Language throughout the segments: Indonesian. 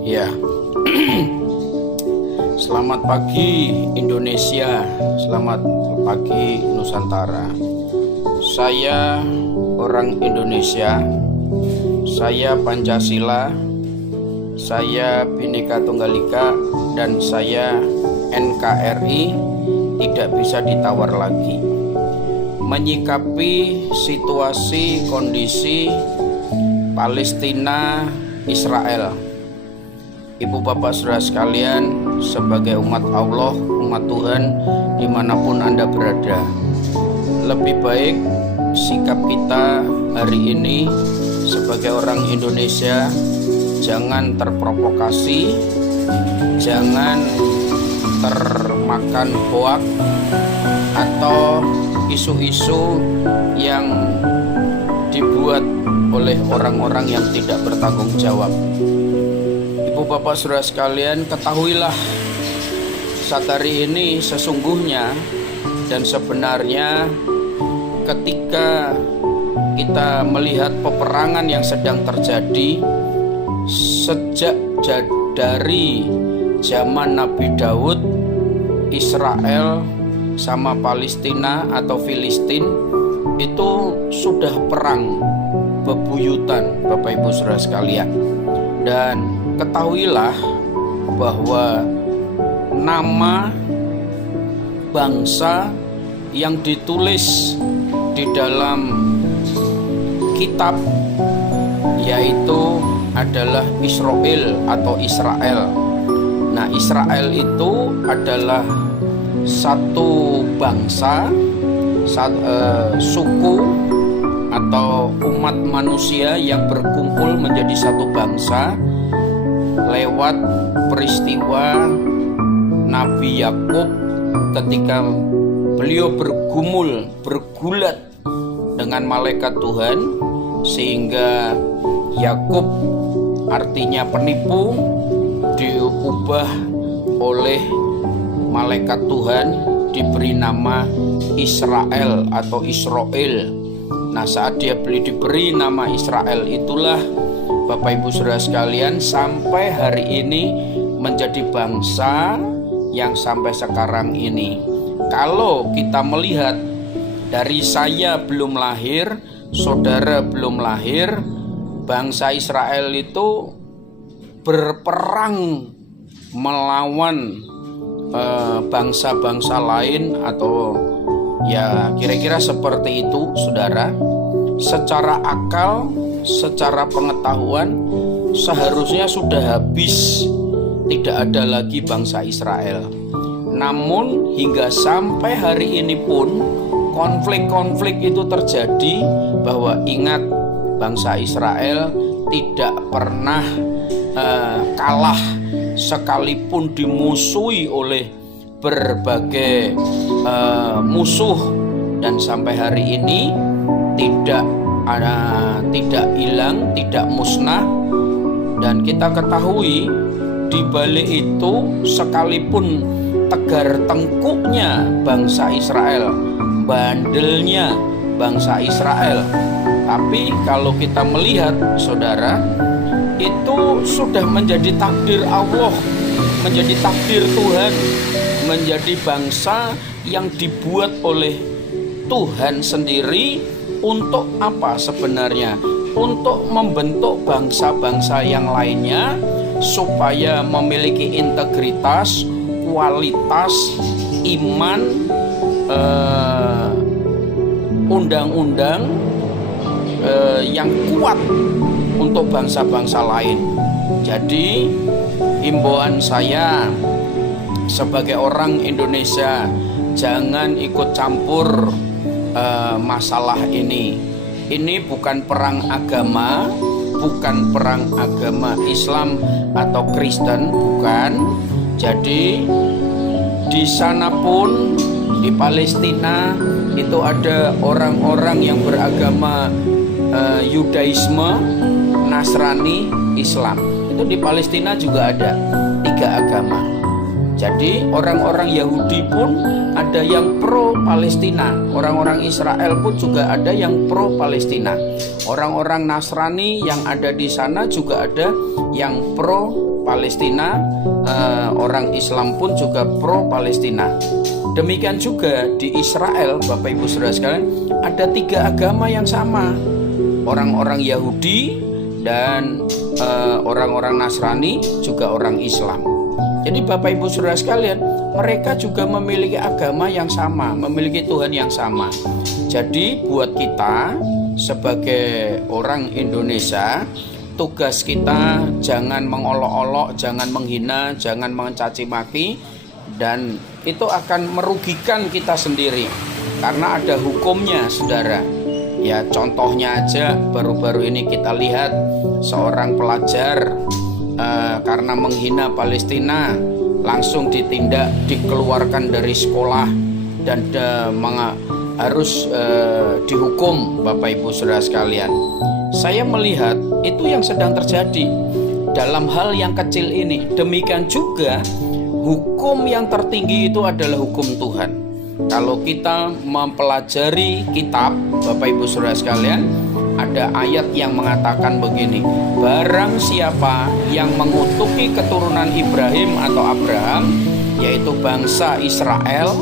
Ya, selamat pagi Indonesia, selamat pagi Nusantara. Saya orang Indonesia, saya Pancasila, saya Bhinneka Tunggal Ika, dan saya NKRI tidak bisa ditawar lagi. Menyikapi situasi kondisi Palestina Israel, Ibu bapak saudara sekalian, sebagai umat Allah, umat Tuhan dimanapun Anda berada, lebih baik sikap kita hari ini sebagai orang Indonesia jangan terprovokasi, jangan termakan hoak atau isu-isu yang dibuat oleh orang-orang yang tidak bertanggung jawab. Ibu bapak saudara sekalian, ketahuilah saat hari ini sesungguhnya dan sebenarnya ketika kita melihat peperangan yang sedang terjadi sejak dari zaman Nabi Daud, Israel sama Palestina atau Filistin itu sudah perang bebuyutan, Bapak Ibu saudara sekalian. Dan ketahuilah bahwa nama bangsa yang ditulis di dalam kitab yaitu adalah Israel atau Israel. Nah, Israel itu adalah satu bangsa, suku atau umat manusia yang berkumpul menjadi satu bangsa lewat peristiwa Nabi Yakub ketika beliau bergulat dengan malaikat Tuhan, sehingga Yakub artinya penipu diubah oleh malaikat Tuhan, diberi nama Israel atau Israel. Nah, saat dia diberi nama Israel itulah Bapak Ibu saudara sekalian sampai hari ini menjadi bangsa yang sampai sekarang ini. Kalau kita melihat dari saya belum lahir, saudara belum lahir, bangsa Israel itu berperang melawan bangsa-bangsa lain atau ya kira-kira seperti itu, saudara. Secara akal, secara pengetahuan seharusnya sudah habis, tidak ada lagi bangsa Israel. Namun hingga sampai hari ini pun konflik-konflik itu terjadi, bahwa ingat bangsa Israel tidak pernah kalah sekalipun dimusuhi oleh berbagai musuh, dan sampai hari ini tidak hilang, tidak musnah. Dan kita ketahui di balik itu sekalipun tegar tengkuknya bangsa Israel, bandelnya bangsa Israel, tapi kalau kita melihat saudara, itu sudah menjadi takdir Allah, menjadi takdir Tuhan, menjadi bangsa yang dibuat oleh Tuhan sendiri. Untuk apa sebenarnya? Untuk membentuk bangsa-bangsa yang lainnya supaya memiliki integritas, kualitas, iman, undang-undang yang kuat untuk bangsa-bangsa lain. Jadi himbauan saya sebagai orang Indonesia, jangan ikut campur masalah ini. Ini bukan perang agama, bukan perang agama Islam atau Kristen, bukan. Jadi di sana pun di Palestina itu ada orang-orang yang beragama Yudaisme, Nasrani, Islam. Itu di Palestina juga ada 3 agama. Jadi orang-orang Yahudi pun ada yang pro Palestina, orang-orang Israel pun juga ada yang pro Palestina, orang-orang Nasrani yang ada di sana juga ada yang pro Palestina, orang Islam pun juga pro Palestina. Demikian juga di Israel, Bapak Ibu Saudara sekalian, ada 3 agama yang sama, orang-orang Yahudi dan orang-orang Nasrani juga orang Islam. Jadi Bapak Ibu Saudara sekalian, mereka juga memiliki agama yang sama, memiliki Tuhan yang sama. Jadi buat kita sebagai orang Indonesia, tugas kita jangan mengolok-olok, jangan menghina, jangan mencaci maki, dan itu akan merugikan kita sendiri karena ada hukumnya, saudara. Ya, contohnya aja baru-baru ini kita lihat seorang pelajar karena menghina Palestina langsung ditindak, dikeluarkan dari sekolah dan harus dihukum, Bapak Ibu Saudara sekalian. Saya melihat itu yang sedang terjadi dalam hal yang kecil ini. Demikian juga hukum yang tertinggi itu adalah hukum Tuhan. Kalau kita mempelajari kitab, Bapak Ibu Saudara sekalian, ada ayat yang mengatakan begini, barang siapa yang mengutuki keturunan Ibrahim atau Abraham, yaitu bangsa Israel,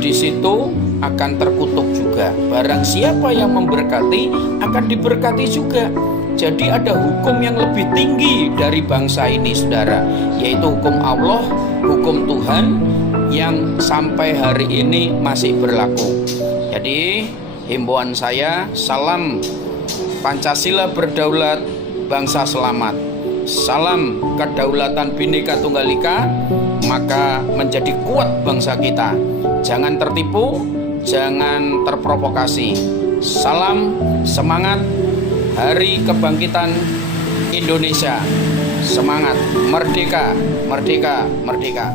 di situ akan terkutuk juga. Barang siapa yang memberkati akan diberkati juga. Jadi ada hukum yang lebih tinggi dari bangsa ini, saudara, yaitu hukum Allah, hukum Tuhan yang sampai hari ini masih berlaku. Jadi himbauan saya, salam Pancasila berdaulat, bangsa selamat. Salam kedaulatan Bhinneka Tunggal Ika, maka menjadi kuat bangsa kita. Jangan tertipu, jangan terprovokasi. Salam semangat Hari Kebangkitan Indonesia. Semangat, merdeka, merdeka, merdeka.